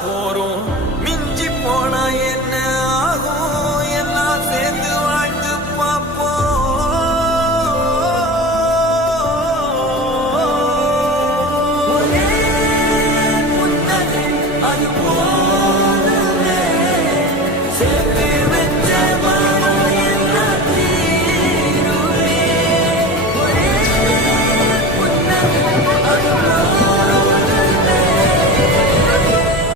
போறோம். மிஞ்சி போனா என்ன ஆகும், எல்லாம் சேர்ந்து வாழ்ந்து பார்ப்போம். ஒரே புன்னகை அது போதுமே சேர்த்து